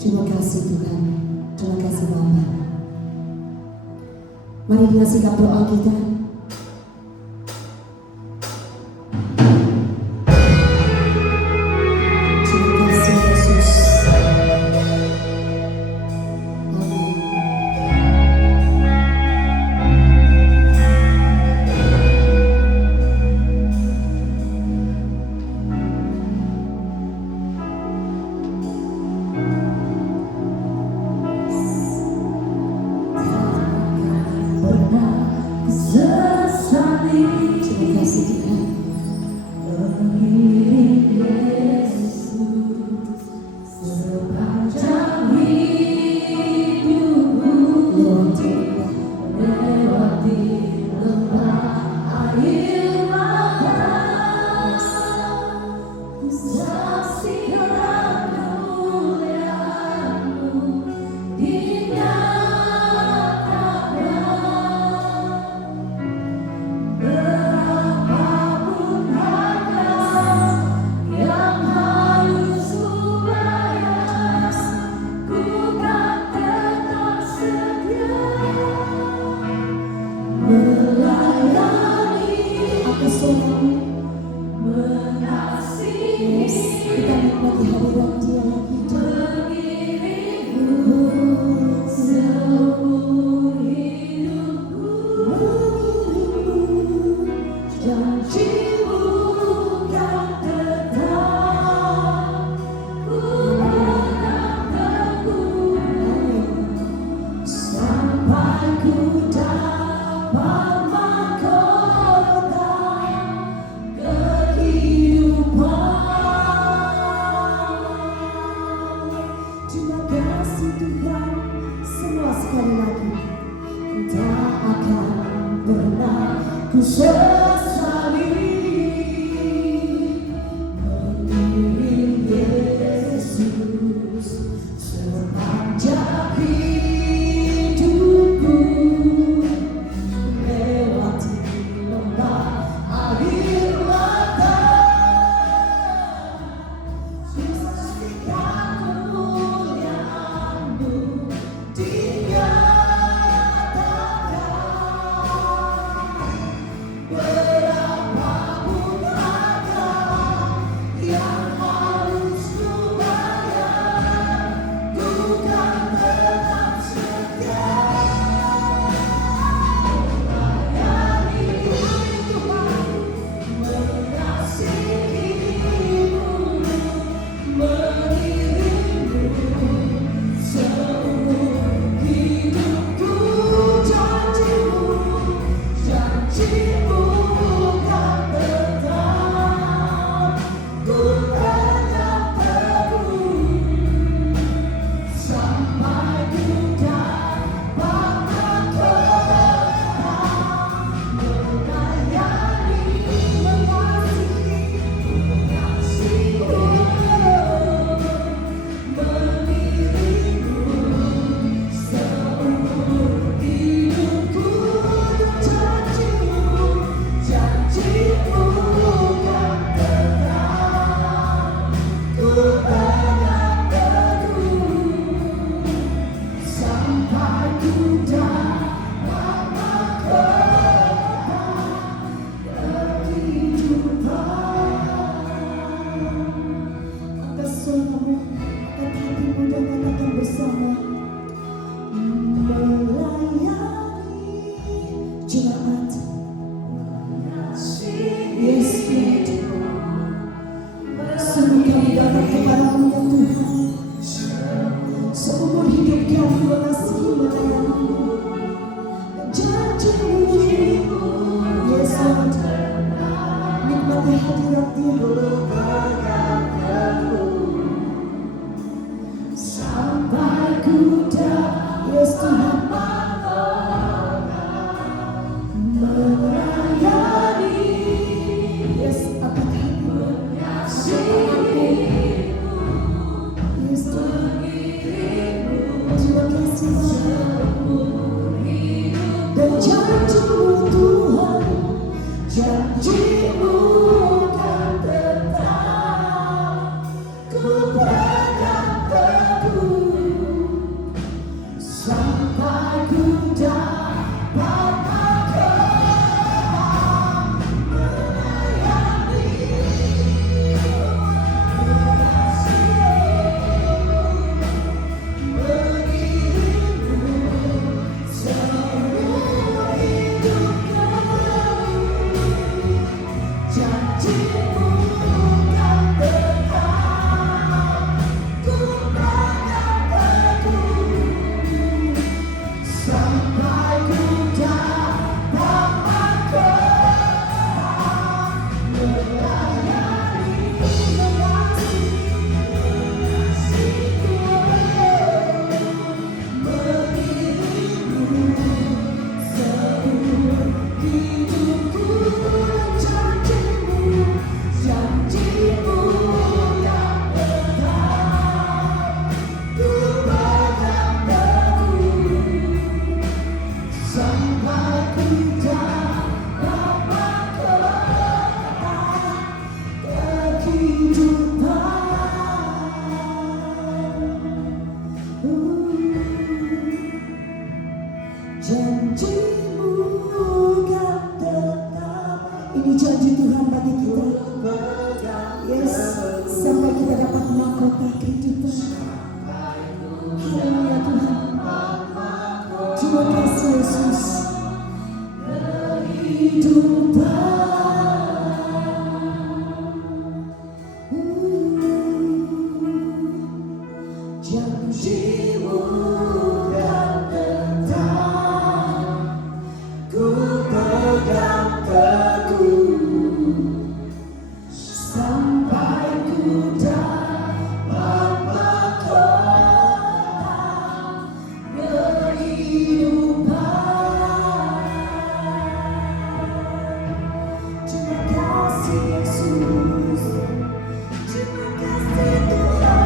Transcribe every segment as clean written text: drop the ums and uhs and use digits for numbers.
Terima kasih Tuhan, terima kasih Bapa. Mari dengan sikap doa kita. Terima kasih Yesus. Amin. Sesali, terima kasih Tuhan. Mengiring Yesus sepanjang hidupku, lewati lembah air mata, ku saksikan kemuliaan-Mu dinyatakan. Berapapun harga yang harus ku bayar, ku kan tetap setia melayani. Aku selalu mengasihi, kita nikmati hadirat Dia mengiringmu seumur hidupku. Janji-Mu kan tetap, ku pegang teguh sampai ku dapat mahkota kehidupan. Terima kasih Tuhan, semua sekali lagi. Tak akan pernah ku sesali mengiring Yesus sepanjang hidupku, lewati lembah air mata, saksikan kemuliaan-Mu dinyatakan. Berapapun harga yang harus ku bayar, ku kan tetap setia melayani Tuhan, mengasihi-Mu, mengiring-Mu seumur hidupku. Janji-Mu kan tetap, ku pegang teguh sampai ku dapat mahkota melayani, mengasihi-Mu, mengiring-Mu seumur hidupku. Janji-Mu kan tetap, ku pegang teguh sampai ku dapat mahkota kehidupan. Angkat suaramu, angkat hatimu dan katakan bersama. Melayani jemaat. Yes, seluruh kami datang kepadamu ya Tuhan. Seumur hidup kami mengasihi melayani-Mu. Janji-Mu, yes Lord, nikmati hadirat Dia sampai ku dapat, yes Tuhan, melayani. Yes, apakah mengasihi-Mu, yes Tuhan, terima kasih seumur hidup. Dan janji-Mu Tuhan, janji-Mu kan tetap, ku pegang teguh Haleluya Tuhan. Terima kasih Yesus. Janjimu kan tetap, ku pegang teguh sampai ku dapat mahkota kehidupan. Terima kasih Yesus, terima kasih Tuhan.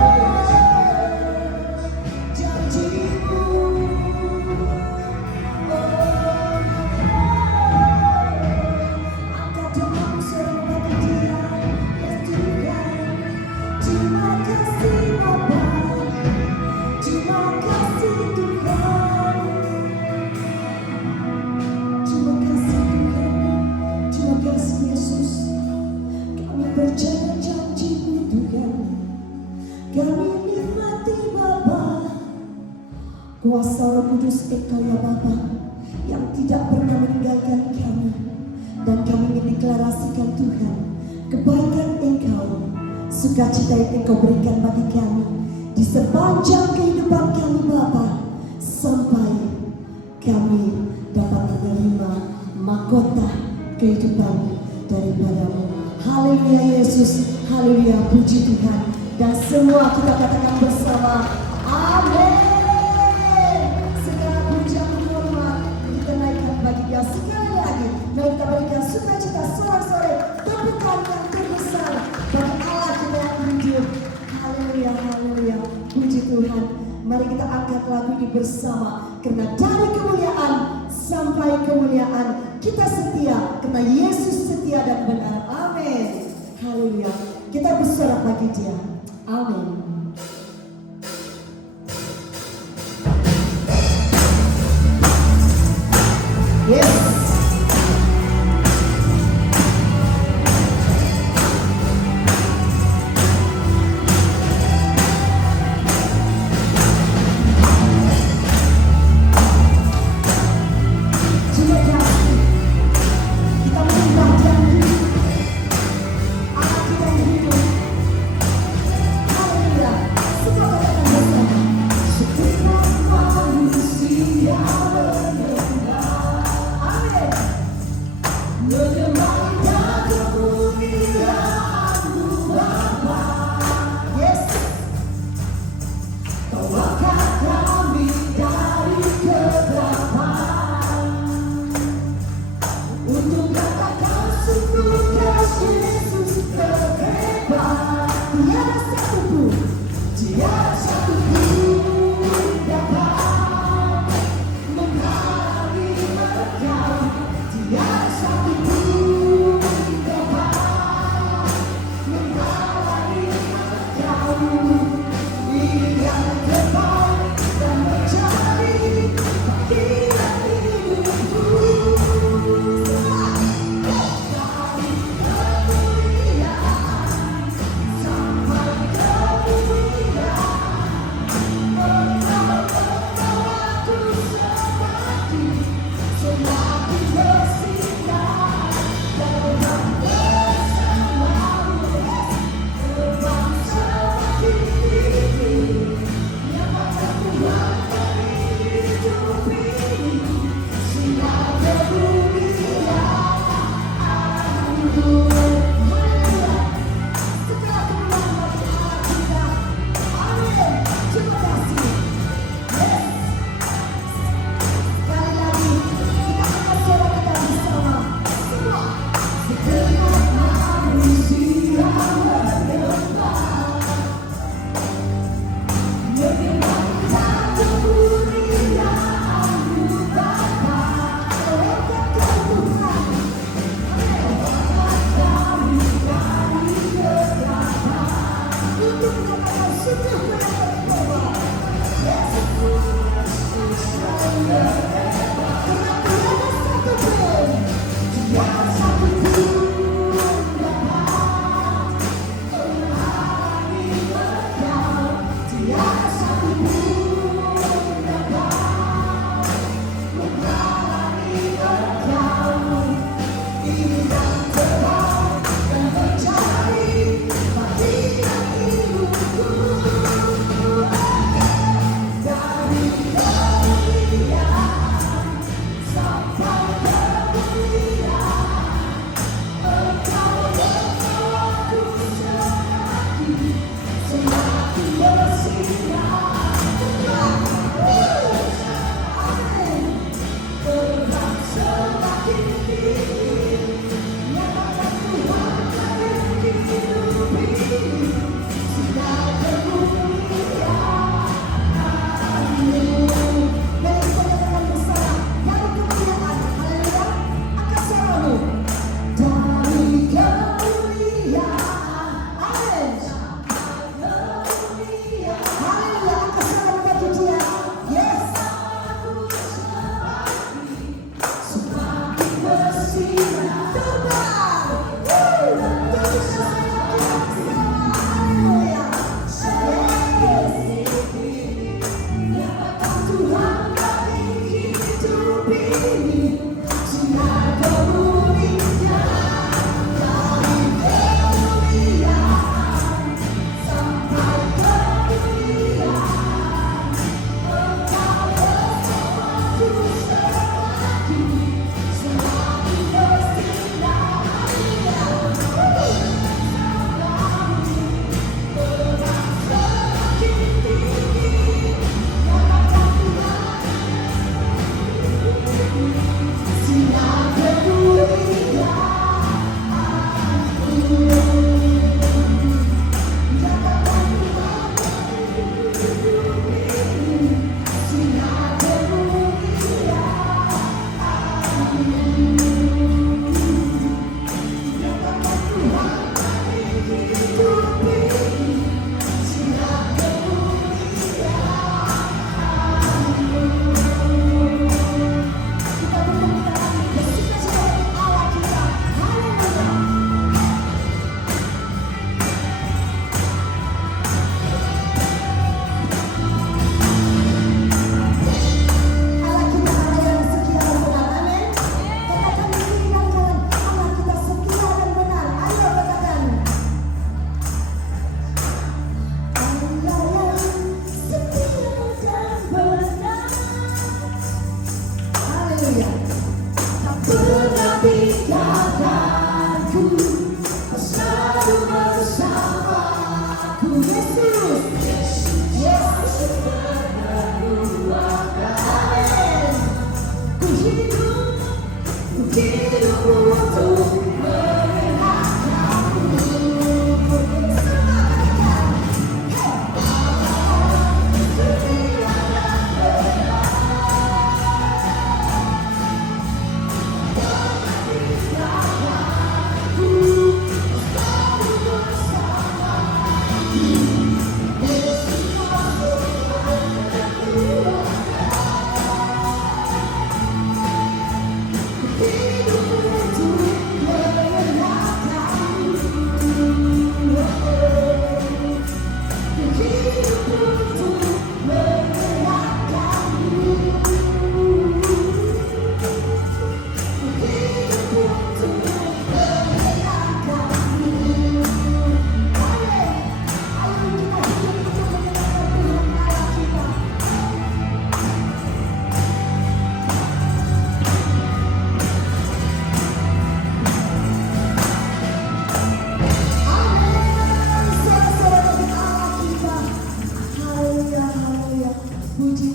Percaya janji-Mu Tuhan, kami nikmati Bapa. Kuasa Roh Kudus Engkau ya Bapa, yang tidak pernah meninggalkan kami. Dan kami mendeklarasikan Tuhan, kebaikan Engkau, sukacita yang Engkau berikan bagi kami di sepanjang kehidupan kami Bapa, sampai kami dapat menerima mahkota kehidupan daripada-Mu. Haleluya Yesus, haleluya, puji Tuhan. Dan semua kita katakan bersama, amin. Segala puji dan hormat kita naikkan bagi Dia. Sekali lagi, mari kita berikan sukacita sorak-sorai, tepukan yang terbesar bagi Allah kita yang hidup. Haleluya, haleluya, puji Tuhan. Mari kita angkat lagu ini bersama, karena dari kemuliaan sampai kemuliaan kita setia, karena Yesus setia dan benar. Amin. Haleluya. Kita bersorak bagi Dia. Amin. Yes.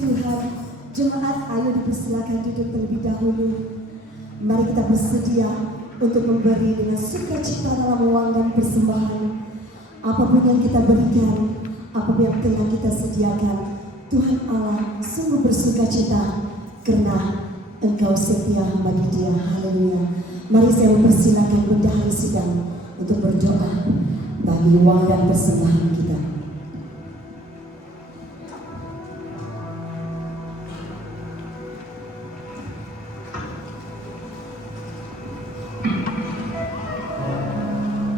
Tuhan, jemaat ayo dipersilakan duduk terlebih dahulu. Mari kita bersedia untuk memberi dengan sukacita dalam uang dan persembahan. Apapun yang kita berikan, apapun yang telah kita sediakan, Tuhan Allah sungguh bersukacita karena Engkau setia bagi Dia. Haleluya. Mari saya mempersilakan bendahara sidang untuk berdoa bagi uang dan persembahan kita.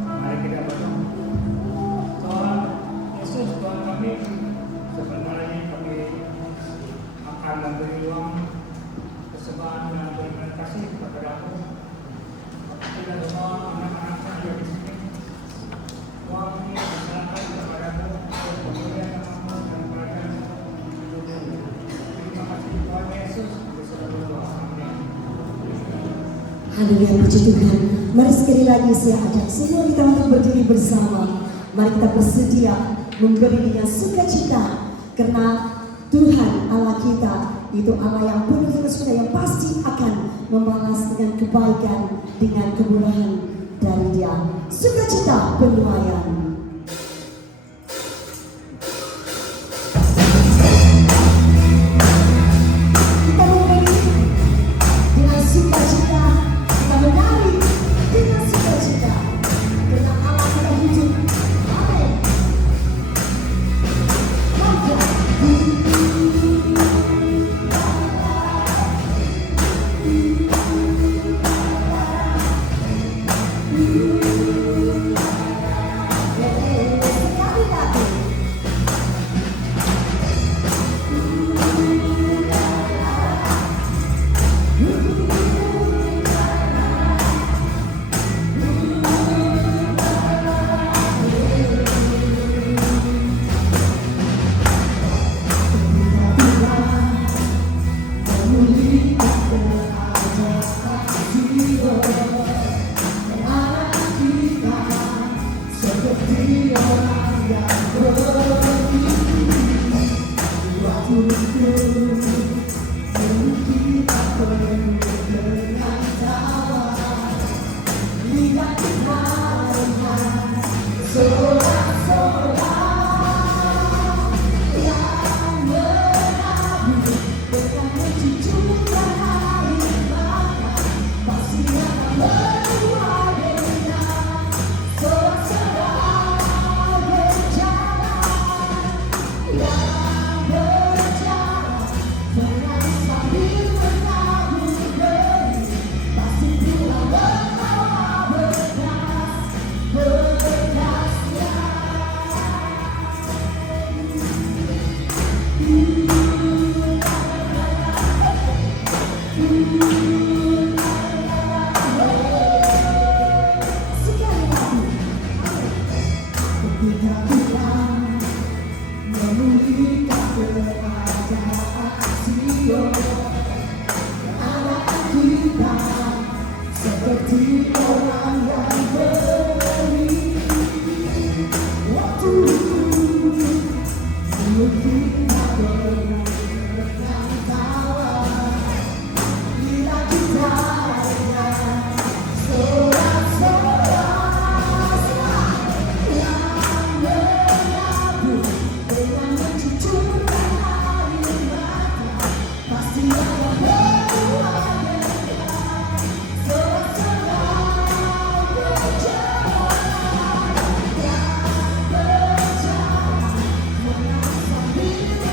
Mari kita berdoa. Tuhan Yesus, Tuhan kami, sebentar lagi kami akan memberi uang persembahan dan berterima kasih kepada-Mu. Kita semua anak-anaknya yang di sini, uang ini diserahkan kepada-Mu, kemudian nama-Mu dan kerajaan-Mu. Terima kasih Tuhan Yesus, kita sudah berdoa. Amin. Haleluya, puji Tuhan. Mari sekali lagi saya ajak semua kita untuk berdiri bersama. Mari kita bersedia memberi dengan sukacita karena Tuhan Allah kita itu Allah yang penuh dengan sukacita, yang pasti akan membalas dengan kebaikan, dengan kemurahan dari Dia. Sukacita penuaian. Kita memberi dengan sukacita, kita menari dengan sukacita karena Allah kita hidup. Amin. Sekali lagi. Sekali lagi. Ketika Tuhan memulihkan keadaan Sion, anak kita seperti orang yang beri waktu mulut kita dengan tawa. Bila kita Sambil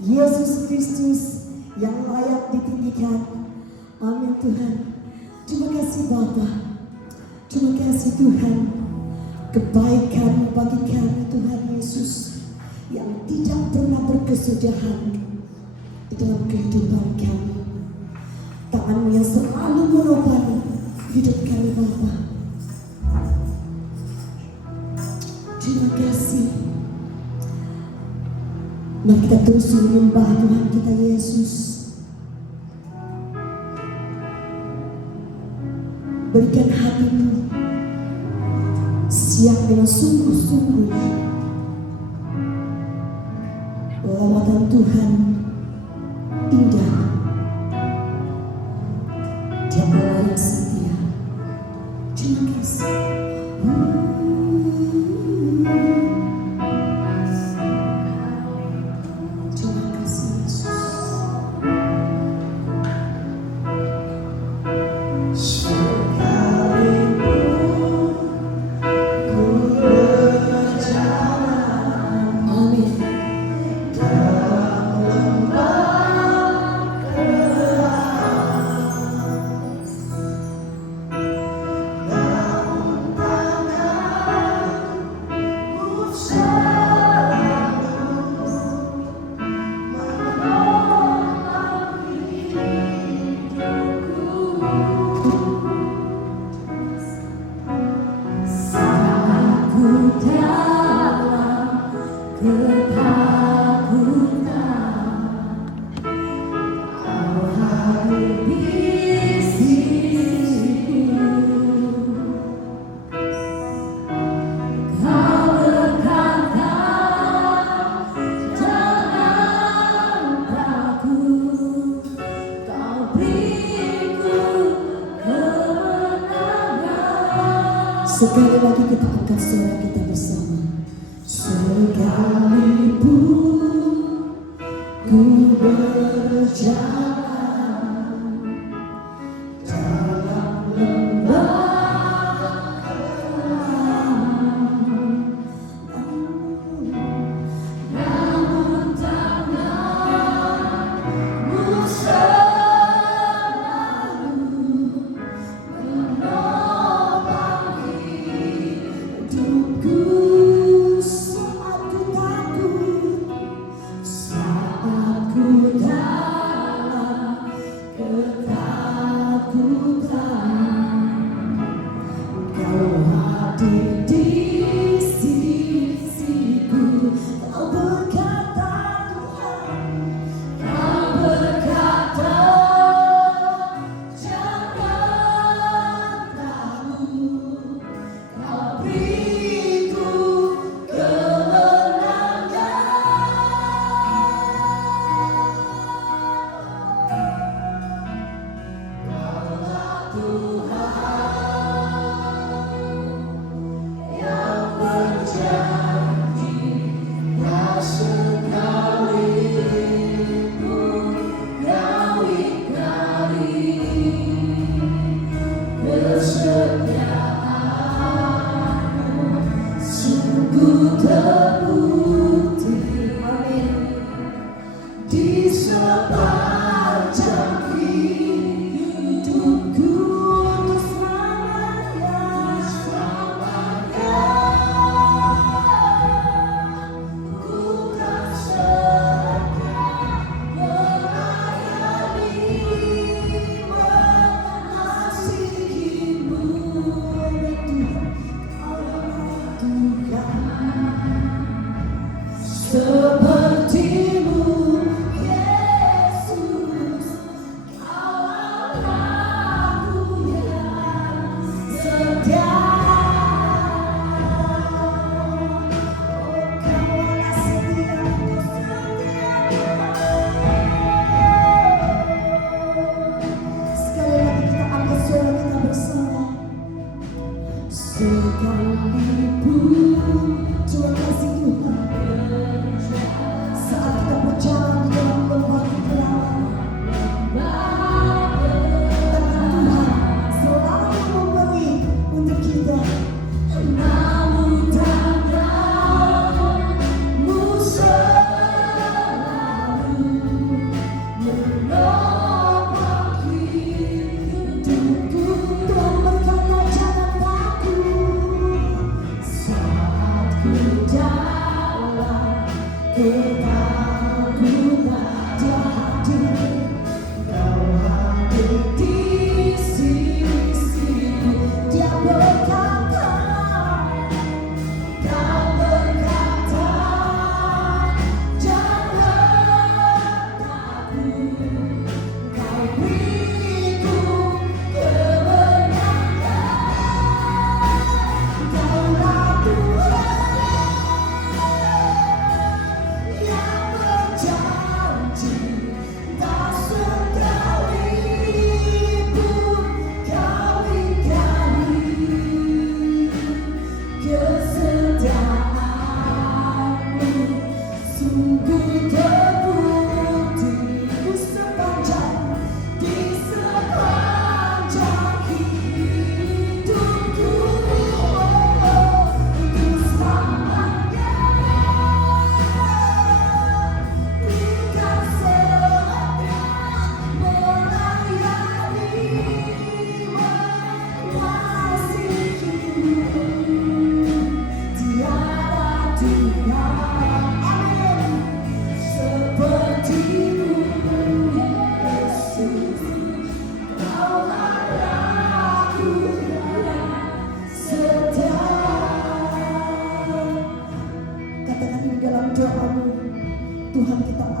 Yesus Kristus yang layak ditinggikan. Amin Tuhan. Terima kasih Bapa. Terima kasih Tuhan. Kebaikan bagi kami Tuhan Yesus yang tidak pernah berkesudahan di dalam kehidupan kami. Tangan-Mu yang selalu menopang hidup kami Bapa. Terima kasih. Mari kita terus menyembah Tuhan kita Yesus. Berikan hatimu siap dengan sungguh-sungguh. Lawatan Tuhan indah. Dia Allah yang setia. Terima kasih. Terima kasih Yesus. Amin. Sekali lagi kita angkat suara kita bersama. Sekalipun ku berjalan dalam lembah kelam, namun tangan-Mu selalu menopang hidupku. Saat ku takut, saat ku dalam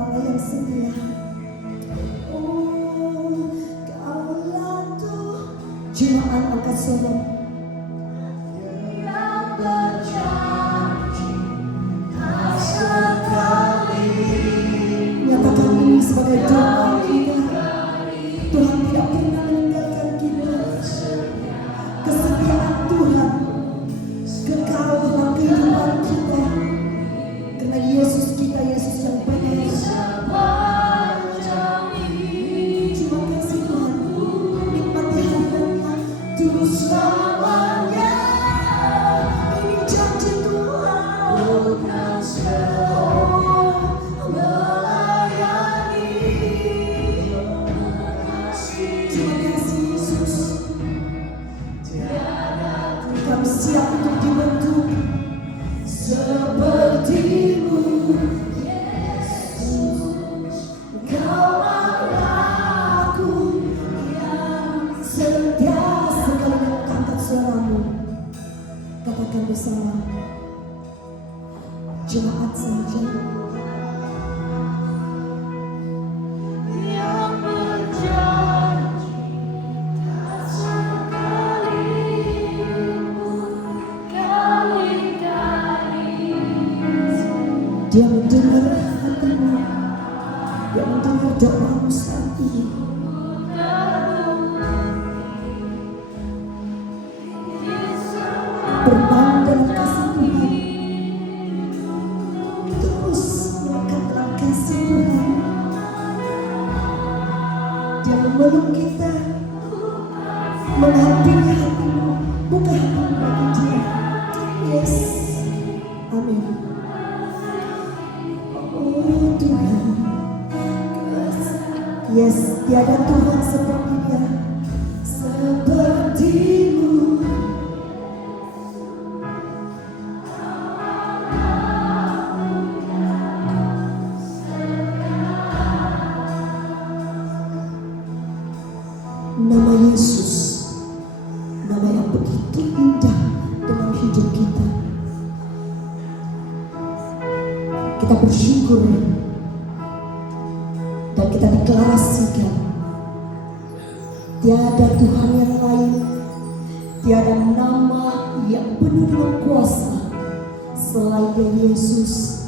Allah yang setia. Oh, Kaulah Tuhan. Jemaat angkat suara. Nyatakan ini sebagai doa kita. Tuhan tidak pernah meninggalkan kita. Kesetiaan Tuhan kekal dalam kehidupan kita. Karena Yesus kita, Yesus yang benar. Terima kasih Tuhan. Nikmati hadiratnya terus selamanya. Ini janji Tuhan. Kami siap untuk dibentuk seperti-Mu, Yesus. Kau Allahku yang setia. Sekali lagi angkat suaramu, katakan bersama jemaat saja. Dia mendengar hatimu, dia mendengar doamu saat ini. Bermain dalam kasih Tuhan, terus melekat dalam kasih Tuhan. Dia memeluk kita, menghampiri hatimu, buka hatimu bagi Dia. Yes, amin. Oh Tuhan, yes, tiada Tuhan seperti Dia, seperti-Mu. Nama Yesus, nama yang begitu indah dalam hidup kita. Kita bersyukur dan kita deklarasikan tiada Tuhan yang lain, tiada nama yang penuh dengan kuasa selain Dia Yesus.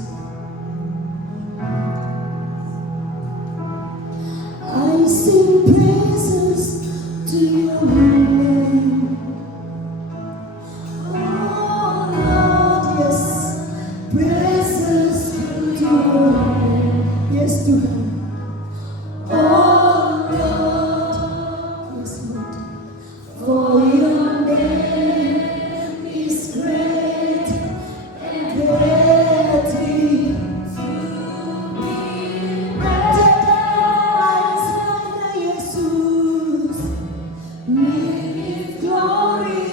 I sing praises to Your name, oh Lord, yes, praises to Your name, yes Tuhan, oh Lord, yes Lord, for Your name is great and greatly to be praised. Yesus, we give glory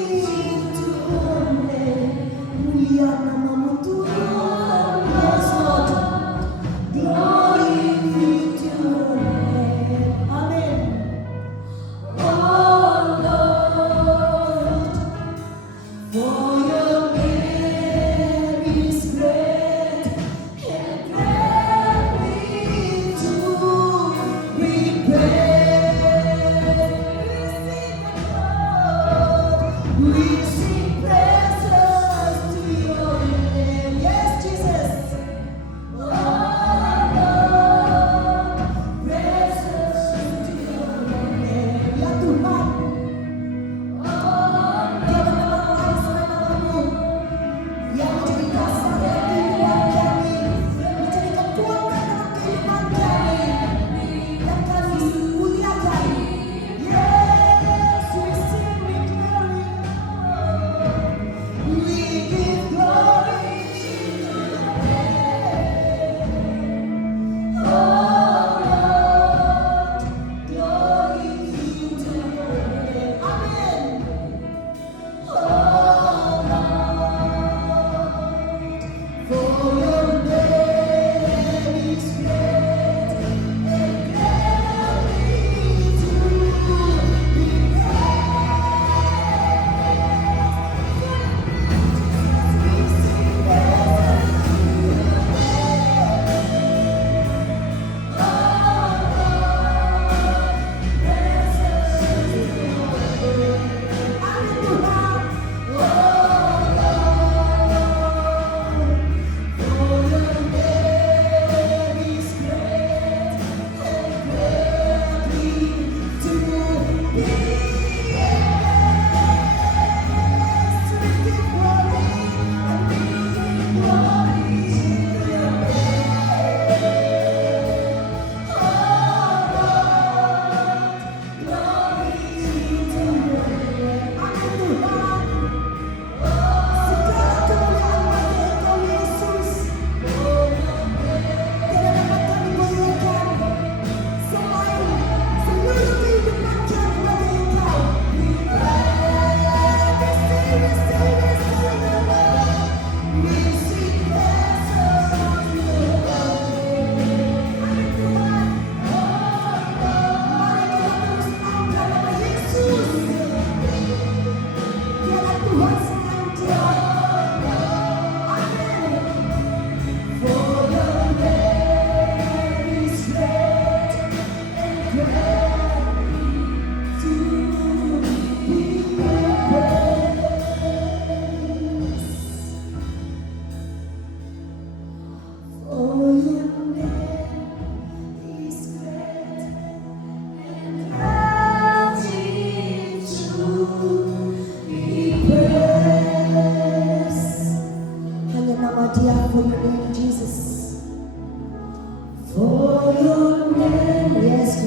to Your name. Mulia namamu Tuhan, yes Lord, glory to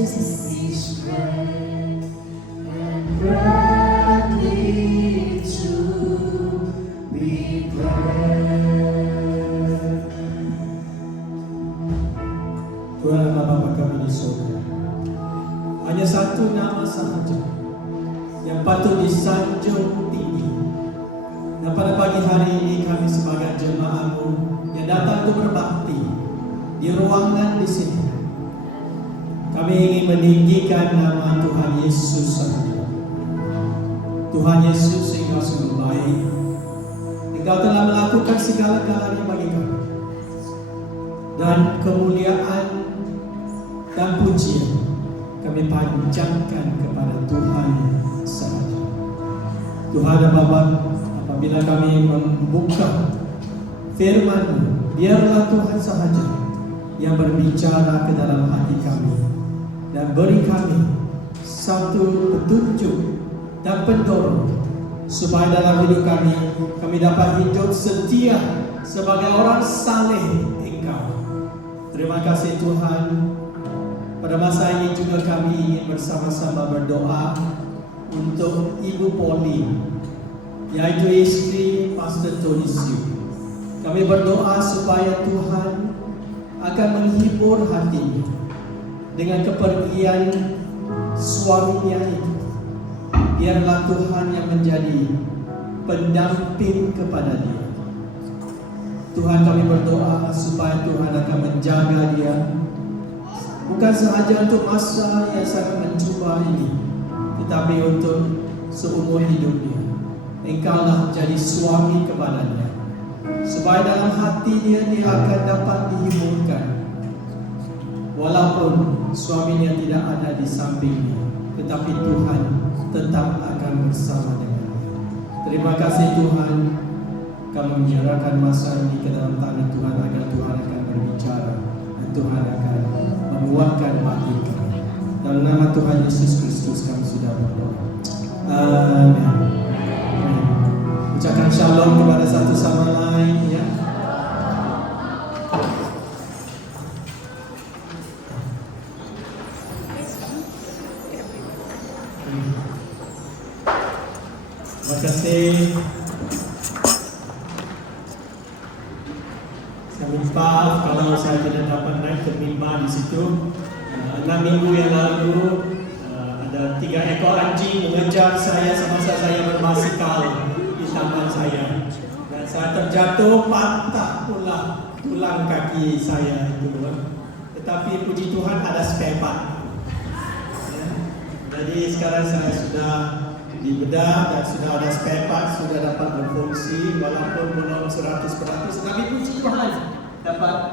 Jesus. Tuhan Bapa kami di surga, hanya satu nama sahaja yang patut disanjung tinggi. Dan pada pagi hari ini kami sebagai jemaat-Mu yang datang untuk berbakti di ruangan di sini, kami ingin meninggikan nama Tuhan Yesus saja. Tuhan Yesus, Engkau sungguh baik. Engkau telah melakukan segala-galanya bagi kami, dan kemuliaan dan pujian kami panjatkan kepada Tuhan sahaja. Tuhan dan Bapa, apabila kami membuka firman-Mu, biarlah Tuhan sahaja yang berbicara ke dalam hati kami dan beri kami satu petunjuk dan pendorong supaya dalam hidup kami dapat hidup setia sebagai orang saleh Engkau. Terima kasih Tuhan. Pada masa ini juga kami ingin bersama-sama berdoa untuk Ibu Pauline, yaitu istri Pastor Tony Siu. Kami berdoa supaya Tuhan akan menghibur hatinya dengan kepergian suaminya itu. Biarlah Tuhan yang menjadi pendamping kepada dia. Tuhan, kami berdoa supaya Tuhan akan menjaga dia, bukan sahaja untuk masa yang sangat mencuba ini, tetapi untuk seumur hidupnya. Engkaulah jadi suami kepadanya, supaya dalam hati dia akan dapat dihiburkan. Walaupun suaminya tidak ada di sampingnya, tetapi Tuhan tetap akan bersama dengannya. Terima kasih Tuhan. Kami menyerahkan masa ini ke dalam tangan Tuhan, agar Tuhan akan berbicara dan Tuhan akan menguatkan hati kami. Dalam nama Tuhan Yesus Kristus kami sudah berdoa. Amin. Ucapkan shalom kepada satu sama lain, ya. Terima kasih. Saya minta kalau saya tidak dapat naik ke mimbar di situ. 6 minggu yang lalu ada 3 ekor anjing mengejar saya semasa saya berbasikal di taman saya, dan saya terjatuh, patah pula tulang kaki saya itu. Tetapi puji Tuhan ada spare part. Ya. Jadi sekarang saya sudah dibedah dan sudah ada spare part, sudah dapat berfungsi walaupun belum 100%, tapi puji Tuhan dapat